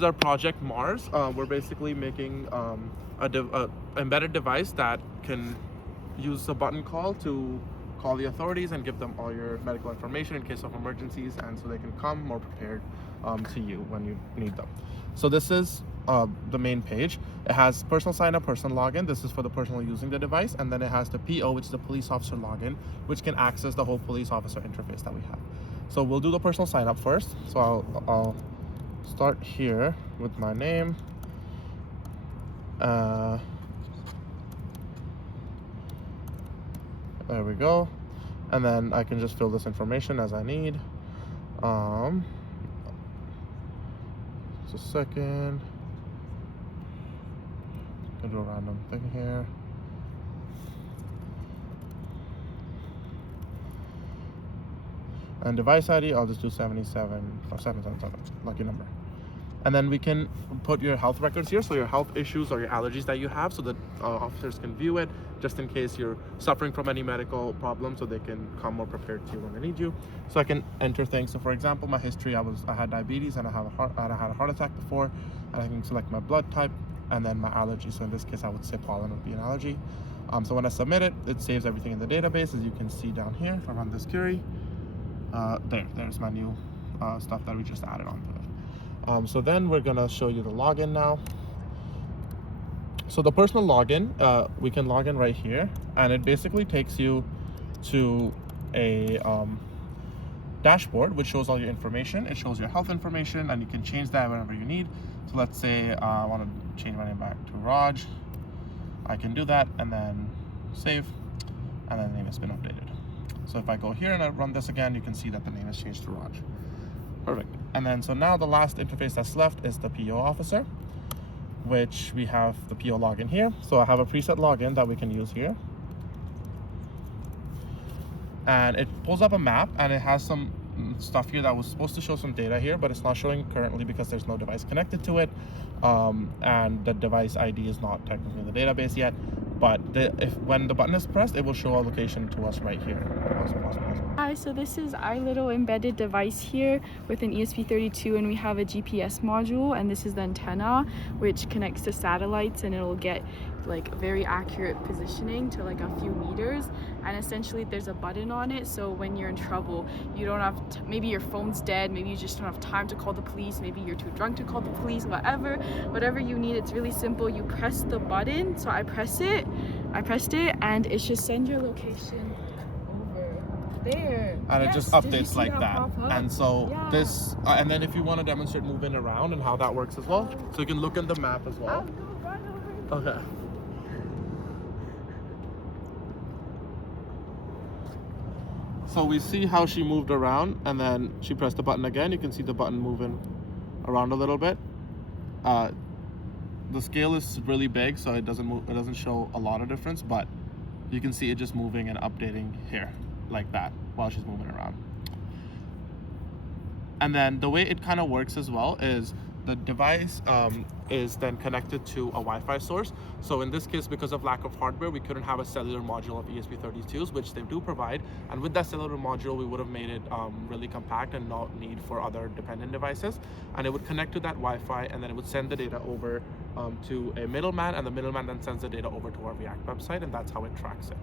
This is our project Mars. We're basically making a embedded device that can use a button call to call the authorities and give them all your medical information in case of emergencies, and so they can come more prepared to you when you need them. So this is the main page. It has personal sign up, personal login. This is for the person using the device, and then it has the PO, which is the police officer login, which can access the whole police officer interface that we have. So we'll do the personal sign up first. So I'll start here with my name. There we go. And then I can just fill this information as I need. Just a second. I'll do a random thing here. And device ID, I'll just do 77 or 777, lucky number. And then we can put your health records here, so your health issues or your allergies that you have, so that officers can view it, just in case you're suffering from any medical problem, so they can come more prepared to you when they need you. So I can enter things. So for example, my history, I had diabetes and I had a heart attack before, and I can select my blood type and then my allergy. So in this case, I would say pollen would be an allergy. So when I submit it, it saves everything in the database, as you can see down here. If I run this query, there's my new stuff that we just added onto it. So then we're gonna show you the login now. So the personal login, we can log in right here, and it basically takes you to a dashboard which shows all your information. It shows your health information, and you can change that whenever you need. So let's say I want to change my name back to Raj. I can do that and then save, and then the name has been updated. So if I go here and I run this again, you can see that the name has changed to Raj. Perfect. And then so now the last interface that's left is the PO officer, which we have the PO login here. So I have a preset login that we can use here. And it pulls up a map, and it has some stuff here that was supposed to show some data here, but it's not showing currently because there's no device connected to it. And the device ID is not technically in the database yet. But when the button is pressed, it will show a location to us right here. Hi, so this is our little embedded device here with an ESP32, and we have a GPS module, and this is the antenna which connects to satellites, and it'll get like very accurate positioning to like a few meters. And essentially there's a button on it, so when you're in trouble, you don't have maybe your phone's dead, maybe you just don't have time to call the police, maybe you're too drunk to call the police, whatever you need. It's really simple. You press the button. So I pressed it, and it should send your location over there, and it just updates like that. And so this and then if you want to demonstrate moving around and how that works as well, so you can look in the map as well. Okay. So we see how she moved around, and then she pressed the button again. You can see the button moving around a little bit. The scale is really big, so it doesn't move. It doesn't show a lot of difference, but you can see it just moving and updating here like that while she's moving around. And then the way it kind of works as well is the device is then connected to a Wi-Fi source. So in this case, because of lack of hardware, we couldn't have a cellular module of ESP32s, which they do provide. And with that cellular module, we would have made it really compact and not need for other dependent devices. And it would connect to that Wi-Fi, and then it would send the data over to a middleman, and the middleman then sends the data over to our React website, and that's how it tracks it.